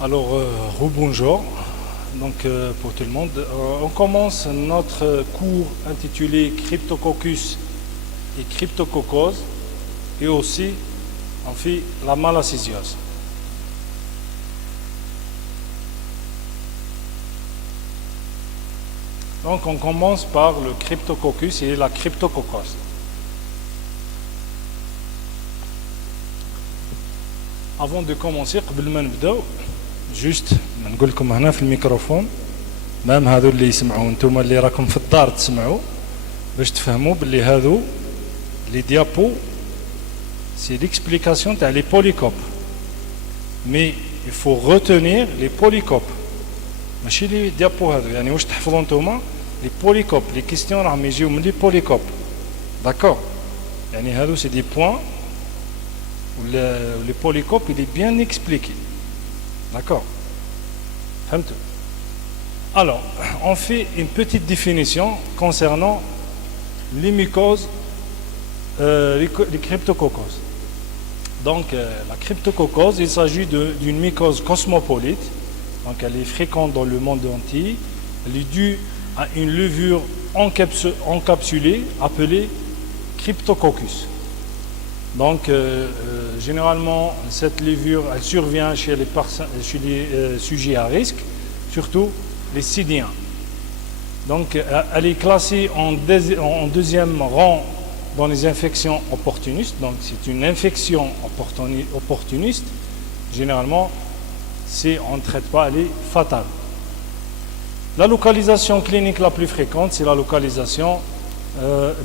Alors, rebonjour pour tout le monde. On commence notre cours intitulé Cryptococcus et Cryptococcose et aussi on fait la malassisiose. Donc on commence par le Cryptococcus et la Cryptococcose. Avant de commencer, قبل ما نبداو جوست نقول لكم هنا في الميكروفون مام هذو اللي يسمعوا انتم اللي راكم في الدار تسمعوا باش تفهموا باللي هذو لي ديابو سي ليكسبليكاسيون تاع لي بوليكوب مي il faut retenir les polycopes ماشي لي ديابو هذو يعني واش تحفظوا نتوما لي بوليكوب لي كيستيون راهم يجيو من لي بوليكوب داكور يعني هذو سي دي بوين le polycope il est bien expliqué. D'accord. Alors, on fait une petite définition concernant les mycoses, les cryptococcoses. Donc, la cryptococcose, il s'agit d'une mycose cosmopolite. Donc, elle est fréquente dans le monde entier. Elle est due à une levure encapsulée appelée cryptococcus. Donc, généralement, cette levure, elle survient chez les sujets à risque, surtout les sidiens. Donc, elle est classée en deuxième rang dans les infections opportunistes. Donc, c'est une infection opportuniste. Généralement, si on ne traite pas, elle est fatale. La localisation clinique la plus fréquente, c'est la localisation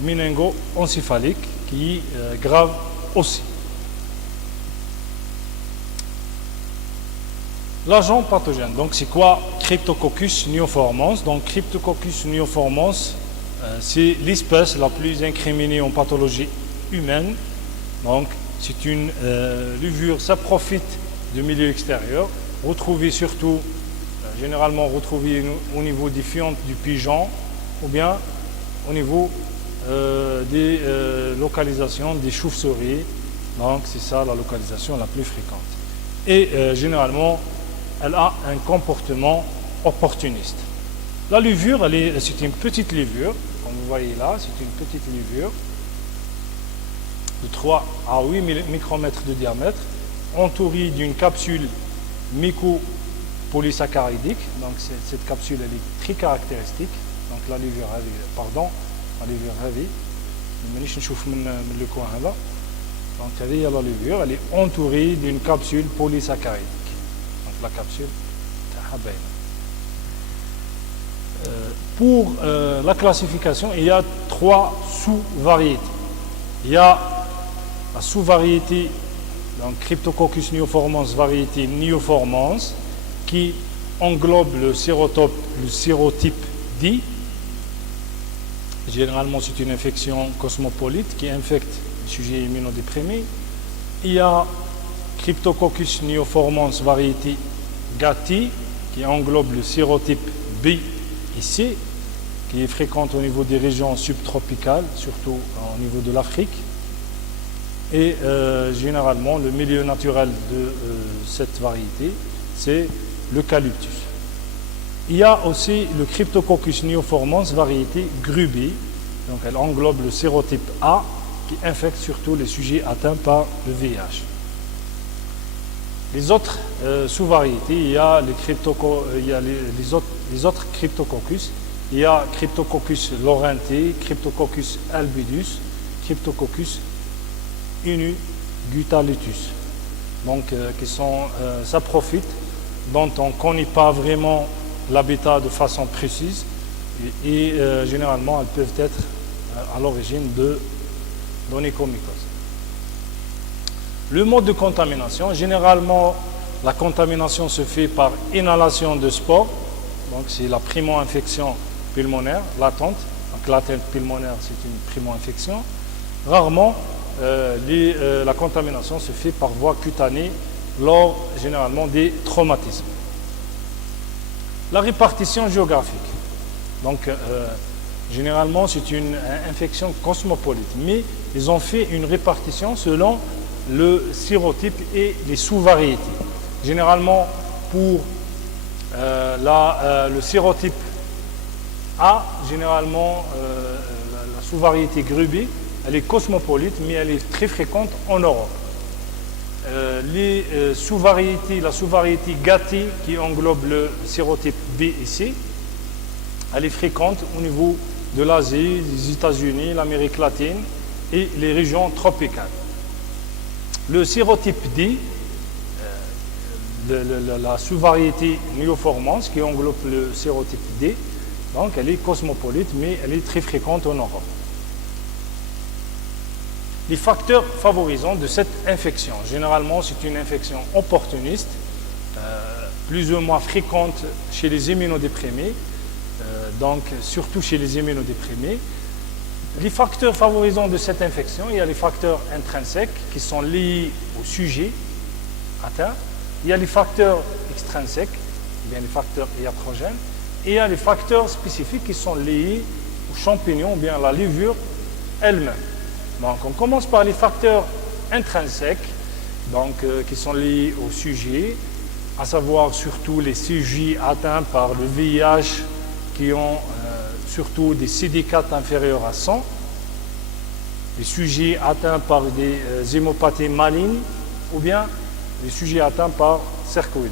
méningo-encéphalique, qui est grave aussi. L'agent pathogène, donc c'est quoi Cryptococcus neoformans? Donc Cryptococcus neoformans, c'est l'espèce la plus incriminée en pathologie humaine. Donc c'est une levure saprophyte de milieu extérieur, retrouvée surtout, généralement retrouvée au niveau des fientes du pigeon ou bien au niveau des localisations des chauves-souris. Donc c'est ça la localisation la plus fréquente. Et généralement, elle a un comportement opportuniste. La levure, c'est une petite levure, comme vous voyez là, c'est une petite levure de 3 à 8 micromètres de diamètre, entourée d'une capsule mycopolysaccharidique. Donc cette capsule, elle est très caractéristique. Donc la levure, la levure هذه مانيش نشوف من لو كوان هذا دونك هذه هي لا لevure elle est entourée d'une capsule polysaccharidique donc la capsule تاعها باينه. Pour la classification, il y a 3 sous-variétés. Il y a la sous-variété donc Cryptococcus neoformans variété neoformans qui englobe le sérotype D. Généralement, c'est une infection cosmopolite qui infecte les sujets immunodéprimés. Il y a Cryptococcus neoformans variété Gatti qui englobe le sérotype B et C, qui est fréquente au niveau des régions subtropicales, surtout au niveau de l'Afrique. Et généralement, le milieu naturel de cette variété, c'est l'eucalyptus. Il y a aussi le Cryptococcus neoformans variété Grubi, donc elle englobe le sérotype A qui infecte surtout les sujets atteints par le VIH. Les autres sous-variétés, il y a les autres Cryptococcus, il y a Cryptococcus laurentii, Cryptococcus albidus, Cryptococcus unigutalutus, donc qui sont saprophytes, dont on ne connaît pas vraiment l'habitat de façon précise et généralement elles peuvent être à l'origine de l'onychomycose. Le mode de contamination, généralement la contamination se fait par inhalation de spores, donc c'est la primo-infection pulmonaire latente, donc l'atteinte pulmonaire c'est une primo-infection. Rarement la contamination se fait par voie cutanée lors généralement des traumatismes. La répartition géographique. Donc, généralement, c'est une infection cosmopolite, mais ils ont fait une répartition selon le sérotype et les sous-variétés. Généralement, pour le sérotype A, généralement la sous-variété Gruby, elle est cosmopolite, mais elle est très fréquente en Europe. La sous-variété Gatti, qui englobe le sérotype B et C, elle est fréquente au niveau de l'Asie, des États-Unis, l'Amérique latine et les régions tropicales. Le sérotype D, la sous-variété Neoformans, qui englobe le sérotype D, donc elle est cosmopolite, mais elle est très fréquente en Europe. Les facteurs favorisants de cette infection. Généralement, c'est une infection opportuniste, plus ou moins fréquente chez les immunodéprimés, donc surtout chez les immunodéprimés. Les facteurs favorisants de cette infection, il y a les facteurs intrinsèques qui sont liés au sujet atteint. Il y a les facteurs extrinsèques, bien les facteurs iatrogènes, et il y a les facteurs spécifiques qui sont liés aux champignons, ou bien à la levure elle-même. Donc, on commence par les facteurs intrinsèques, donc, qui sont liés au sujet, à savoir surtout les sujets atteints par le VIH qui ont surtout des CD4 inférieurs à 100, les sujets atteints par des hémopathies malignes ou bien les sujets atteints par sarcoïdose,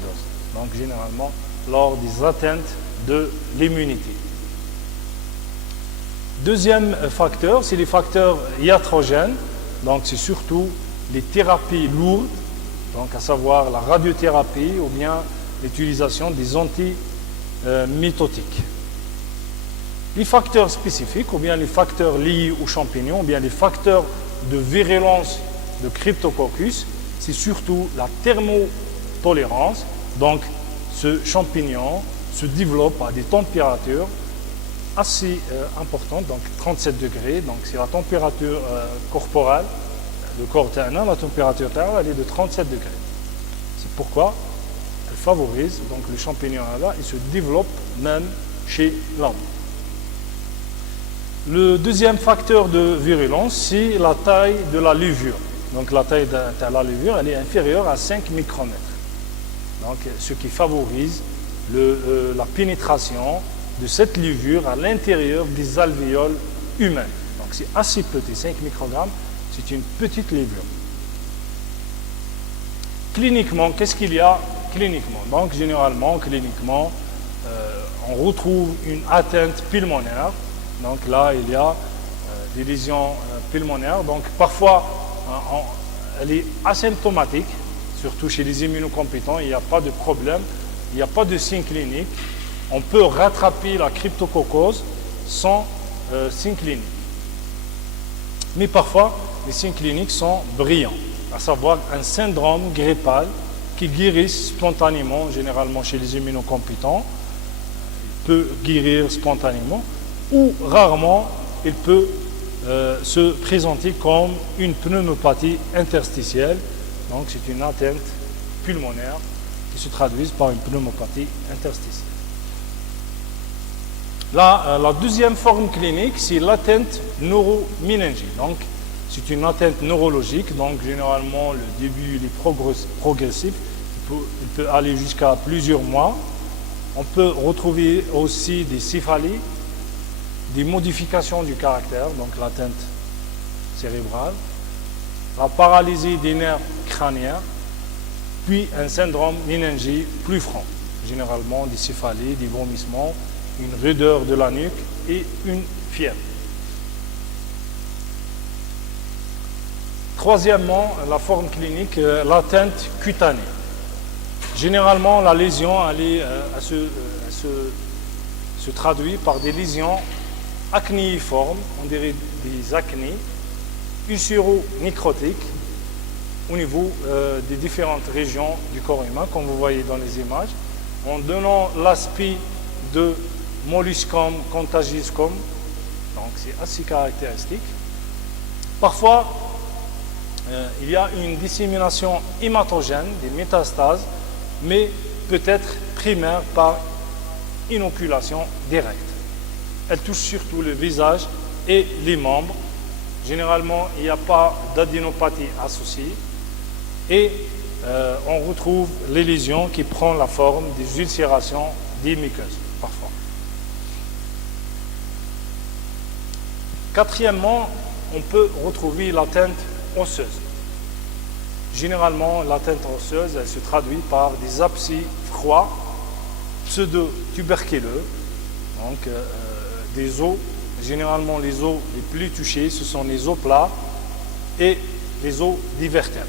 donc généralement lors des atteintes de l'immunité. Deuxième facteur, c'est les facteurs iatrogènes, donc c'est surtout les thérapies lourdes, donc à savoir la radiothérapie ou bien l'utilisation des antimitotiques. Les facteurs spécifiques ou bien les facteurs liés aux champignons ou bien les facteurs de virulence de Cryptococcus, c'est surtout la thermotolérance, donc ce champignon se développe à des températures assez importante, donc 37 degrés, donc c'est la température corporelle, le corps ternaire, la température ternaire, elle est de 37 degrés. C'est pourquoi elle favorise, donc le champignon là, il se développe même chez l'homme. Le deuxième facteur de virulence, c'est la taille de la levure. Donc la taille de la levure, elle est inférieure à 5 micromètres. Donc ce qui favorise la pénétration de cette levure à l'intérieur des alvéoles humains. Donc c'est assez petit, 5 microgrammes, c'est une petite levure. Cliniquement, qu'est-ce qu'il y a cliniquement? Donc généralement, cliniquement, on retrouve une atteinte pulmonaire. Donc là, il y a des lésions pulmonaires. Donc parfois, elle est asymptomatique, surtout chez les immunocompétents, il n'y a pas de problème, il n'y a pas de signe clinique. On peut rattraper la cryptococose sans signe clinique. Mais parfois, les signes cliniques sont brillants, à savoir un syndrome grippal qui guérit spontanément, généralement chez les immunocompétents. Il peut guérir spontanément ou rarement, il peut se présenter comme une pneumopathie interstitielle. Donc, c'est une atteinte pulmonaire qui se traduit par une pneumopathie interstitielle. La deuxième forme clinique, c'est l'atteinte neuroméningique. Donc, c'est une atteinte neurologique. Donc, généralement, le début il est progressif. Il peut aller jusqu'à plusieurs mois. On peut retrouver aussi des céphalies, des modifications du caractère, donc l'atteinte cérébrale, la paralysie des nerfs crâniens, puis un syndrome méningé plus franc. Généralement, des céphalies, des vomissements, une raideur de la nuque et une fièvre. Troisièmement, la forme clinique, l'atteinte cutanée. Généralement, la lésion se traduit par des lésions acnéiformes, on dirait des acnés, ulcéro-nécrotiques au niveau des différentes régions du corps humain, comme vous voyez dans les images, en donnant l'aspect de molluscum contagiosum, donc c'est assez caractéristique. Parfois, il y a une dissémination hématogène, des métastases, mais peut-être primaire par inoculation directe. Elle touche surtout le visage et les membres. Généralement, il n'y a pas d'adénopathie associée. Et on retrouve les lésions qui prennent la forme des ulcérations des muqueuses, parfois. Quatrièmement, on peut retrouver l'atteinte osseuse. Généralement, l'atteinte osseuse, elle se traduit par des abscesses froids, pseudo-tuberculeux, donc des os. Généralement, les os les plus touchés, ce sont les os plats et les os des vertèbres.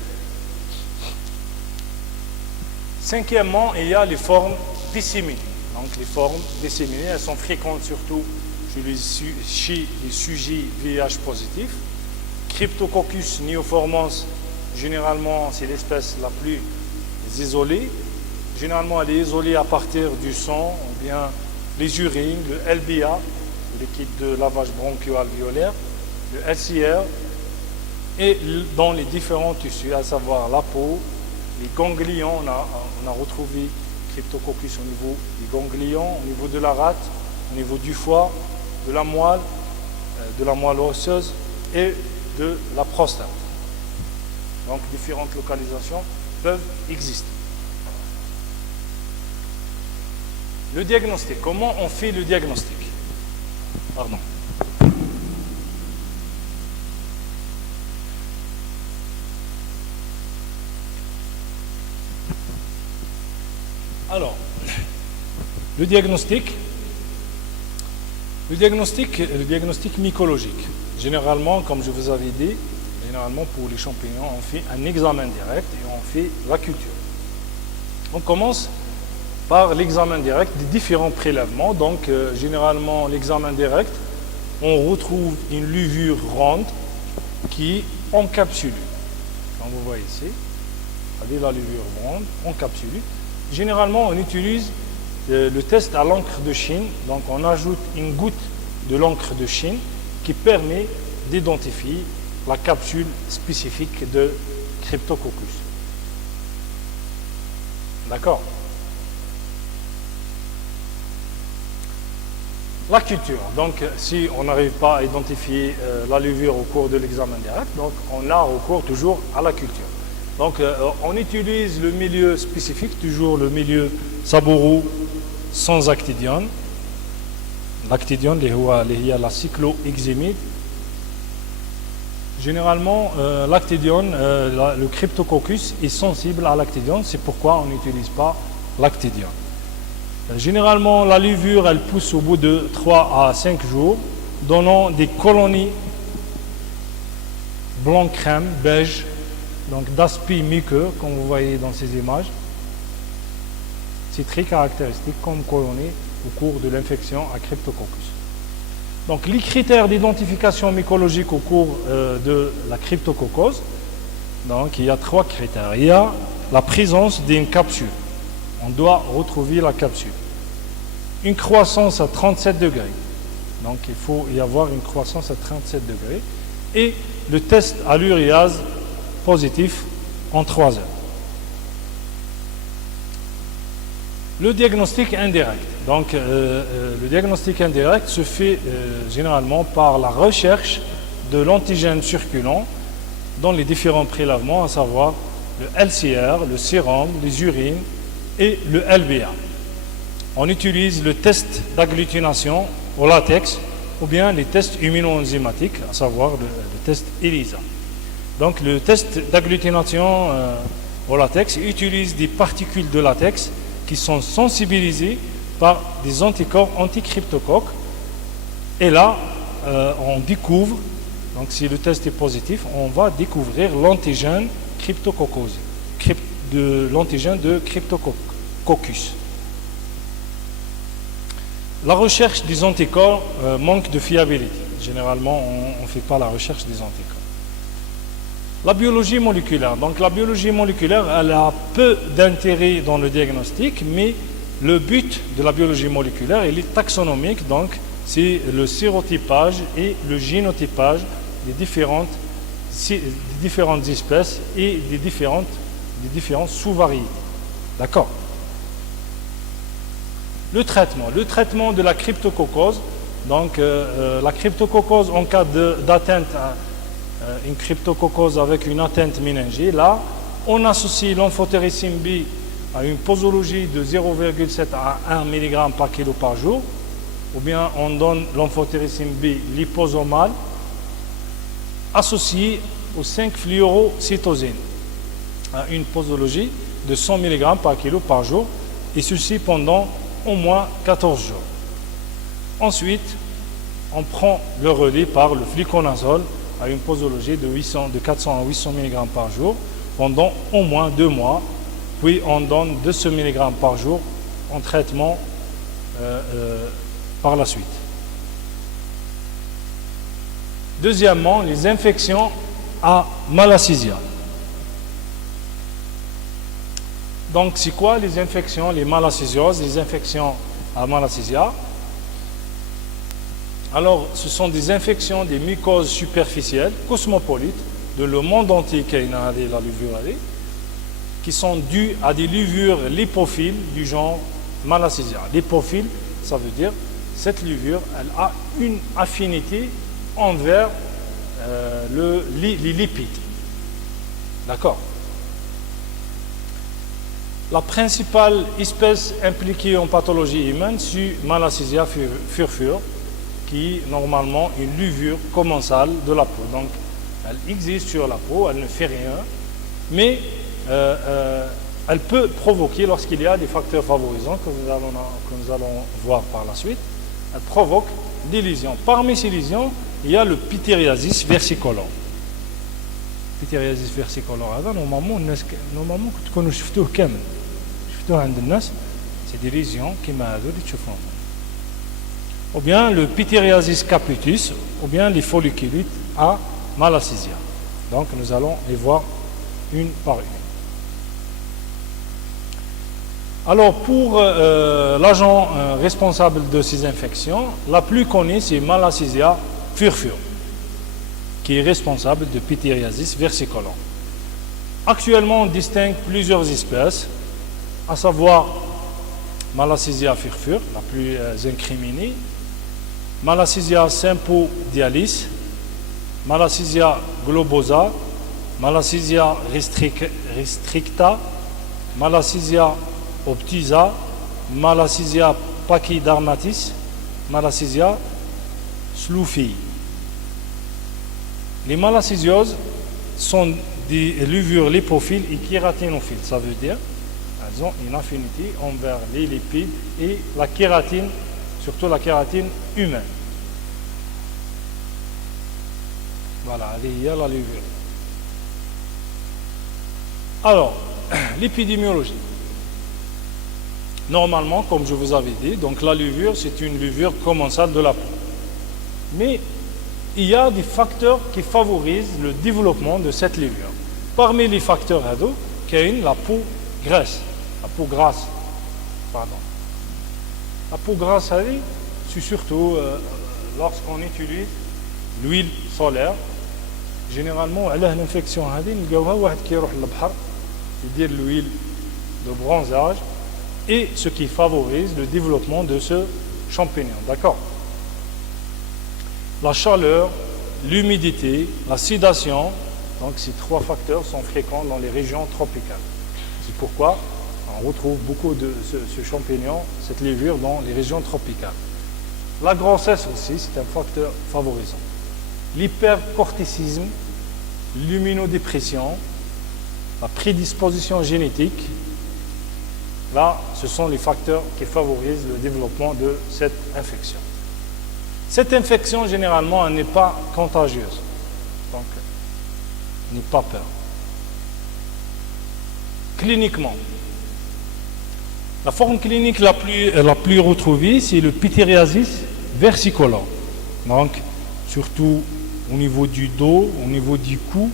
Cinquièmement, il y a les formes disséminées. Donc, les formes disséminées, elles sont fréquentes surtout chez les sujets VIH positifs. Cryptococcus neoformans, généralement, c'est l'espèce la plus isolée. Généralement, elle est isolée à partir du sang, ou bien les urines, le LBA, le liquide de lavage broncho-alvéolaire, le LCR, et dans les différents tissus, à savoir la peau, les ganglions. On a retrouvé Cryptococcus au niveau des ganglions, au niveau de la rate, au niveau du foie, de la moelle osseuse et de la prostate. Donc, différentes localisations peuvent exister. Le diagnostic. Comment on fait le diagnostic? Pardon. Alors, le diagnostic mycologique. Généralement, comme je vous avais dit, généralement pour les champignons, on fait un examen direct et on fait la culture. On commence par l'examen direct des différents prélèvements. Donc, généralement, l'examen direct, on retrouve une levure ronde qui est encapsulée. Comme vous voyez ici, regardez la levure ronde encapsulée. Généralement, on utilise le test à l'encre de Chine. Donc, on ajoute une goutte de l'encre de Chine qui permet d'identifier la capsule spécifique de Cryptococcus. D'accord? La culture. Donc, si on n'arrive pas à identifier la levure au cours de l'examen direct, donc on a recours toujours à la culture. Donc, on utilise le milieu spécifique, toujours le milieu Saburo sans actidione. L'actidione, il y a la cycloheximide. Généralement, l'actidione, le Cryptococcus est sensible à l'actidione, c'est pourquoi on n'utilise pas l'actidione. Généralement, la levure, elle pousse au bout de 3 à 5 jours, donnant des colonies blanc crème, beige, donc d'aspect muqueux, comme vous voyez dans ces images. C'est très caractéristique comme colonie au cours de l'infection à Cryptococcus. Donc, les critères d'identification mycologique au cours de la cryptococose, donc il y a 3 critères. Il y a la présence d'une capsule. On doit retrouver la capsule. Une croissance à 37 degrés. Donc, il faut y avoir une croissance à 37 degrés. Et le test à l'uréase positif en 3 heures. Le diagnostic indirect. Donc, le diagnostic indirect se fait généralement par la recherche de l'antigène circulant dans les différents prélèvements, à savoir le LCR, le sérum, les urines et le LBA. On utilise le test d'agglutination au latex ou bien les tests immunoenzymatiques, à savoir le test ELISA. Donc, le test d'agglutination au latex utilise des particules de latex qui sont sensibilisées par des anticorps anti-cryptocoques. Et là, on découvre, donc si le test est positif, on va découvrir l'antigène cryptococcose, l'antigène de Cryptococcus. La recherche des anticorps manque de fiabilité. Généralement, on ne fait pas la recherche des anticorps. La biologie moléculaire. Donc la biologie moléculaire, elle a peu d'intérêt dans le diagnostic, mais le but de la biologie moléculaire, il est taxonomique, donc c'est le sérotypage et le génotypage des différentes espèces et des différentes sous-variétés. D'accord? Le traitement de la cryptococose. Donc la cryptococose en cas d'atteinte, une cryptococose avec une atteinte méningée, là on associe l'amphotericine B à une posologie de 0,7 à 1 mg par kilo par jour, ou bien on donne l'amphotericine B liposomale associée aux 5-fluorocytosine à une posologie de 100 mg par kilo par jour, et ceci pendant au moins 14 jours. Ensuite, on prend le relais par le fluconazole à une posologie de 400 à 800 mg par jour pendant au moins 2 mois, puis on donne 200 mg par jour en traitement par la suite. Deuxièmement, les infections à malassezia. Donc, c'est quoi les infections, les malassésioses, les infections à malassezia? Alors, ce sont des infections des mucoses superficielles, cosmopolites, de le monde entier qui a la levure, qui sont dues à des levures lipophiles du genre malassezia. Lipophile, ça veut dire cette levure, elle a une affinité envers les lipides. D'accord? La principale espèce impliquée en pathologie humaine, c'est Malassezia furfur, qui est normalement une levure commensale de la peau. Donc, elle existe sur la peau, elle ne fait rien, mais elle peut provoquer, lorsqu'il y a des facteurs favorisants que nous allons voir par la suite, elle provoque des lésions. Parmi ces lésions, il y a le pityriasis versicolor. Pityriasis versicolor, normalement, كنت تكونوا شفتوه كامل. شفتوه عند الناس. C'est des lésions كيما هذو اللي تشوفوهم. Ou bien le pityriasis capitis, ou bien les folliculites à malassezia. Donc nous allons les voir une par une. Alors pour l'agent responsable de ces infections, la plus connue c'est Malassezia furfur, qui est responsable de pityriasis versicolor. Actuellement on distingue plusieurs espèces, à savoir Malassezia furfur, la plus incriminée, Malassezia sympodialis, Malassezia globosa, Malassezia restricta, Malassezia obtusa, Malassezia pachydermatis, Malassezia sloufii. Les malassésioses sont des levures lipophiles et kératinophiles, ça veut dire elles ont une affinité envers les lipides et la kératine, surtout la kératine humaine. Voilà, il y a la levure. Alors, l'épidémiologie. Normalement, comme je vous avais dit, donc la levure, c'est une levure commensale de la peau. Mais il y a des facteurs qui favorisent le développement de cette levure. Parmi les facteurs, il y a la peau grasse. La peau grasse, pardon. La peau grasse, c'est surtout lorsqu'on utilise l'huile solaire. Généralement, elle a une infection. C'est-à-dire l'huile de bronzage et ce qui favorise le développement de ce champignon. D'accord? La chaleur, l'humidité, la sédation, donc ces trois facteurs sont fréquents dans les régions tropicales. C'est pourquoi on retrouve beaucoup de ce champignon, cette levure, dans les régions tropicales. La grossesse aussi, c'est un facteur favorisant. L'hypercorticisme, l'immunodépression, la prédisposition génétique, là, ce sont les facteurs qui favorisent le développement de cette infection. Cette infection, généralement, elle n'est pas contagieuse. Donc, n'ayez pas peur. Cliniquement, la forme clinique la plus retrouvée, c'est le pityriasis versicolor. Donc, surtout au niveau du dos, au niveau du cou.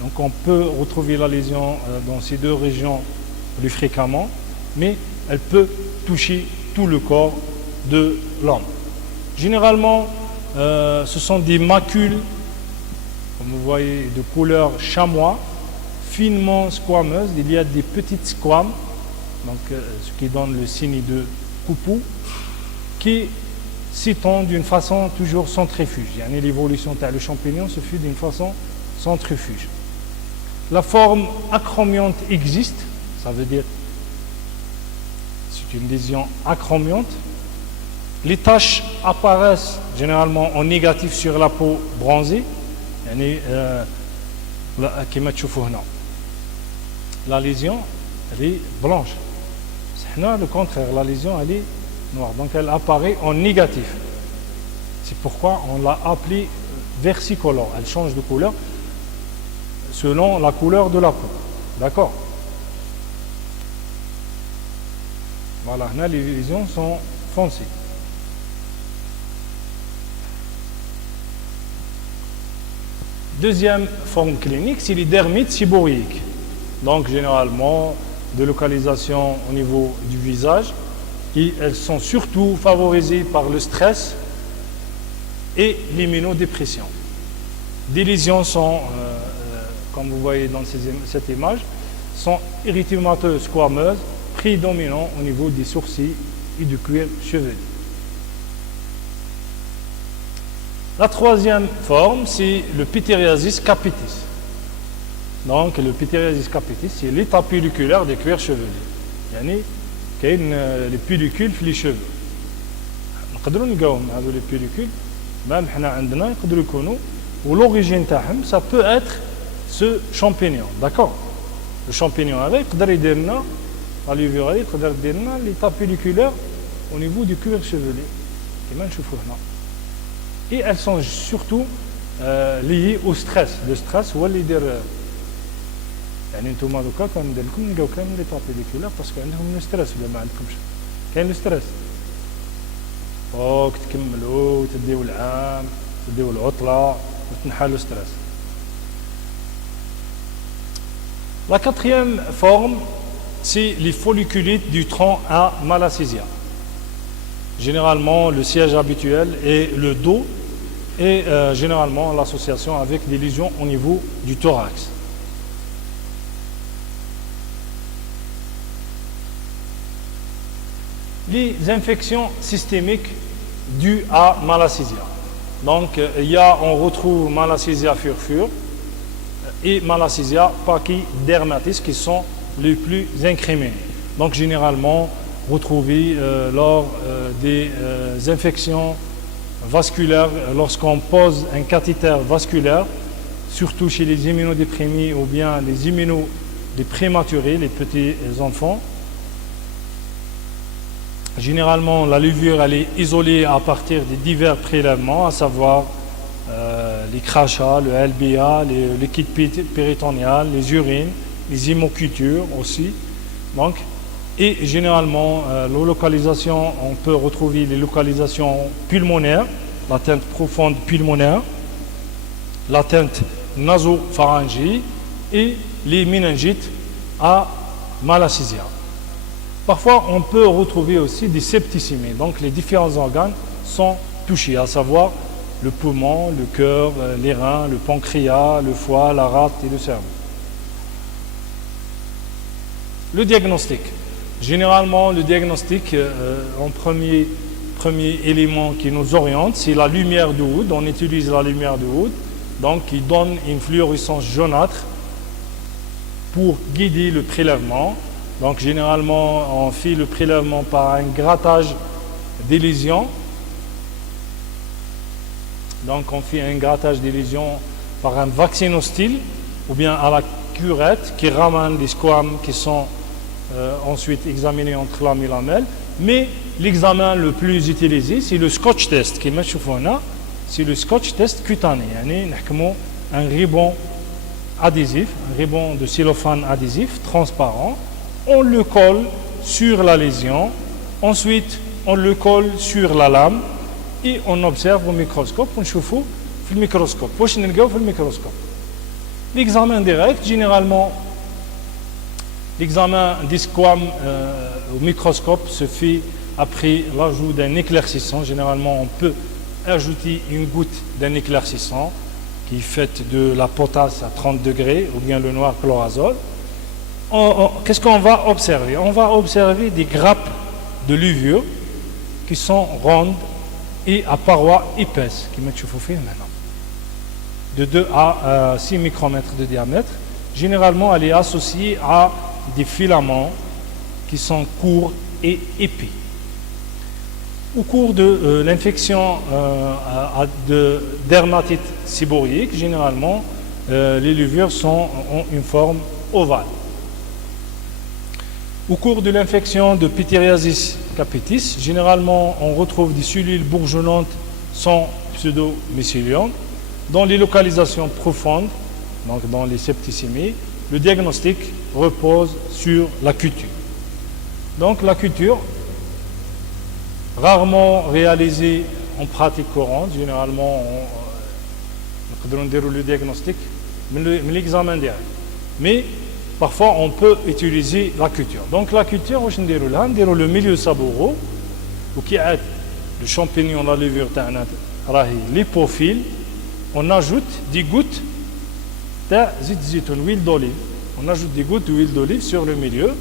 Donc, on peut retrouver la lésion dans ces deux régions plus fréquemment, mais elle peut toucher tout le corps de l'homme. Généralement, ce sont des macules, comme vous voyez, de couleur chamois, finement squameuses. Il y a des petites squames, donc, ce qui donne le signe de coupou, qui s'étendent d'une façon toujours centrifuge. L'évolution du champignon se fait d'une façon centrifuge. La forme acromiante existe, ça veut dire c'est une lésion acromiante. Les taches apparaissent généralement en négatif sur la peau bronzée. La lésion, elle est blanche. Le contraire, la lésion, elle est noire. Donc elle apparaît en négatif. C'est pourquoi on l'a appelée versicolore. Elle change de couleur selon la couleur de la peau. D'accord? Voilà, là, les lésions sont foncées. Deuxième forme clinique, c'est les dermites séboriques. Donc généralement de localisation au niveau du visage, et elles sont surtout favorisées par le stress et l'immunodépression. Des lésions sont, comme vous voyez dans cette image, sont érythémateuses squameuses, prédominant au niveau des sourcils et du cuir chevelu. La troisième forme, c'est le pityriasis capitis. Donc, le pityriasis capitis, c'est l'état pelliculaire des cuirs chevelus. يعني كاين les pellicules في les cheveux. نقدروا نلقاوهم هذو les pellicules même حنا عندنا يقدروا يكونوا والorigine تاعهم ça peut être ce champignon, d'accord? Le champignon هذا يقدر يدير لنا la levure هذه يقدر يدير لنا l'état pelliculaire au niveau du cuir chevelu كما نشوفوا هنا. Et elles sont surtout liées au stress. Le stress هو اللي يدير يعني نتوما دوكا كندير لكم نلقاو كامل لي طابيليكولار باسكو عندهم لو ستريس ولا ما عندكمش كاين لو ستريس فوق تكملوا تديو العام تديو العطله وتنحى لو ستريس. La quatrième forme, c'est les folliculites du tronc à Malassezia. Généralement, le siège habituel est le dos et généralement l'association avec des lésions au niveau du thorax. Les infections systémiques dues à Malassezia. Donc, on retrouve Malassezia furfure et Malassezia pachydermatis qui sont les plus incriminés. Donc, généralement, retrouvés lors des infections vasculaires, lorsqu'on pose un cathéter vasculaire, surtout chez les immunodéprimés ou bien les prématurés, les petits enfants. Généralement, la levure elle est isolée à partir de divers prélèvements, à savoir les crachats, le LBA, les liquides péritonéal, les urines, les hémocultures aussi. Donc, et généralement, la localisation, on peut retrouver les localisations pulmonaires, l'atteinte profonde pulmonaire, l'atteinte nasopharyngie et les méningites à Malassezia. Parfois, on peut retrouver aussi des septicémies. Donc, les différents organes sont touchés, à savoir le poumon, le cœur, les reins, le pancréas, le foie, la rate et le cerveau. Le diagnostic. Généralement, le diagnostic, en premier élément qui nous oriente, c'est la lumière de Wood. On utilise la lumière de Wood, donc qui donne une fluorescence jaunâtre pour guider le prélèvement. Donc généralement, on fait le prélèvement par un grattage des lésions. Donc on fait un grattage des lésions par un vaccinostyle ou bien à la curette qui ramène les squames qui sont ensuite examinés entre lame et lamelle. Mais l'examen le plus utilisé, c'est le scotch test. C'est le scotch test cutané. Un ruban adhésif, un ruban de cellophane adhésif transparent. On le colle sur la lésion, ensuite on le colle sur la lame et on observe au microscope, on chauffe le microscope. L'examen direct, généralement, l'examen des squames au microscope se fait après l'ajout d'un éclaircissant. Généralement, on peut ajouter une goutte d'un éclaircissant qui est fait de la potasse à 30 degrés ou bien le noir chlorazole. Qu'est-ce qu'on va observer? On va observer des grappes de levure qui sont rondes et à parois épaisses, qui mettent maintenant, de 2 à 6 micromètres de diamètre. généralement elle est associée à des filaments qui sont courts et épais. Au cours de l'infection de dermatite séborrhéique, généralement, les levures ont une forme ovale. Au cours de l'infection de pityriasis capitis, généralement, on retrouve des cellules bourgeonnantes sans pseudomycélium. Dans les localisations profondes, donc dans les septicémies, le diagnostic repose sur la culture. Donc la culture, rarement réalisée en pratique courante, généralement on peut le diagnostic, l'examen direct. Mais parfois on peut utiliser la culture. Donc la culture, on dirait le milieu saboureux, qui est le champignon, la levure, l'hypophile, on ajoute des gouttes d'huile d'olive. On ajoute des gouttes d'huile d'olive sur le milieu.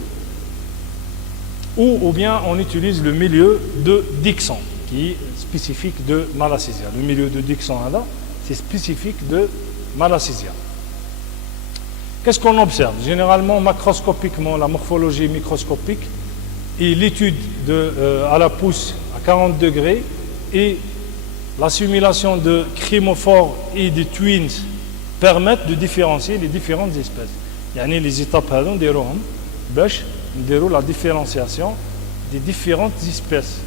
Ou bien on utilise le milieu de Dixon, qui est spécifique de Malassezia. Le milieu de Dixon, c'est spécifique de Malassezia. Qu'est-ce qu'on observe? Généralement, macroscopiquement, la morphologie microscopique et l'étude à la pousse à 40 degrés et l'assimilation de chromophores et de twins permettent de différencier les différentes espèces. Yani les étapes la différenciation des différentes espèces.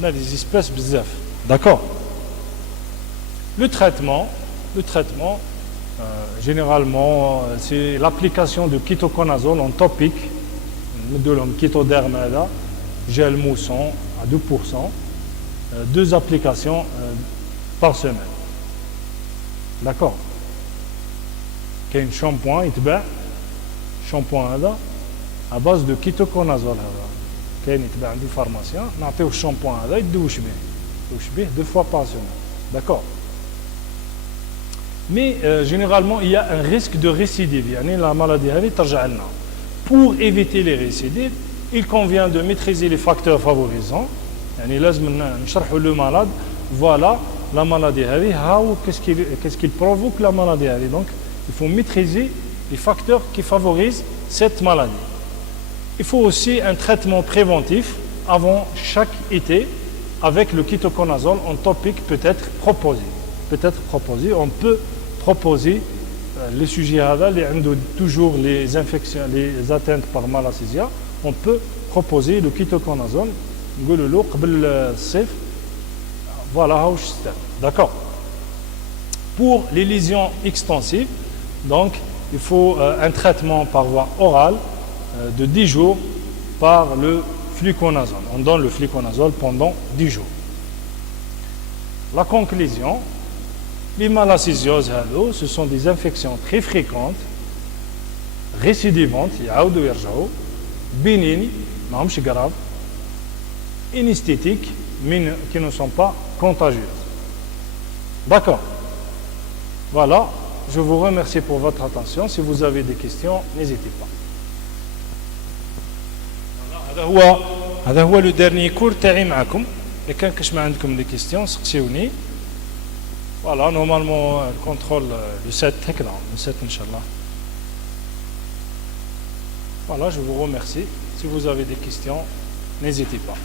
On a des espèces bzaf. D'accord. Le traitement, généralement, c'est l'application de ketoconazole en topique, de l'homme kétoderme, gel mousson à 2%, 2 applications par semaine. D'accord. Il y a un shampoing, shampoing à base de ketoconazole. Il y a un pharmacien, il y a un shampoing, il douche bien 2 fois par semaine. D'accord. Mais généralement, il y a un risque de récidive. La maladie, pour éviter les récidives, il convient de maîtriser les facteurs favorisants. Le malade, voilà la maladie. Qu'est-ce qu'il provoque la maladie? Donc, il faut maîtriser les facteurs qui favorisent cette maladie. Il faut aussi un traitement préventif avant chaque été avec le ketoconazole en topique peut-être proposé. On peut proposer les sujets toujours les infections, les atteintes par Malassezia. On peut proposer le ketoconazole. Voilà, d'accord. Pour les lésions extensives, donc il faut un traitement par voie orale de 10 jours par le fluconazole. On donne le fluconazole pendant 10 jours. La conclusion, les malassésioses, ce sont des infections très fréquentes, récidivantes, bénignes, graves, inesthétiques, mais qui ne sont pas contagieuses. D'accord. Voilà, je vous remercie pour votre attention. Si vous avez des questions, n'hésitez pas. هذا هو le dernier cours تاعي معكم. إذا كان ما عندكم des questions سقسيوني. Voilà, normalement le contrôle le 7 هكذا le 7 إن شاء الله. Voilà, je vous remercie. Si vous avez des questions, n'hésitez pas.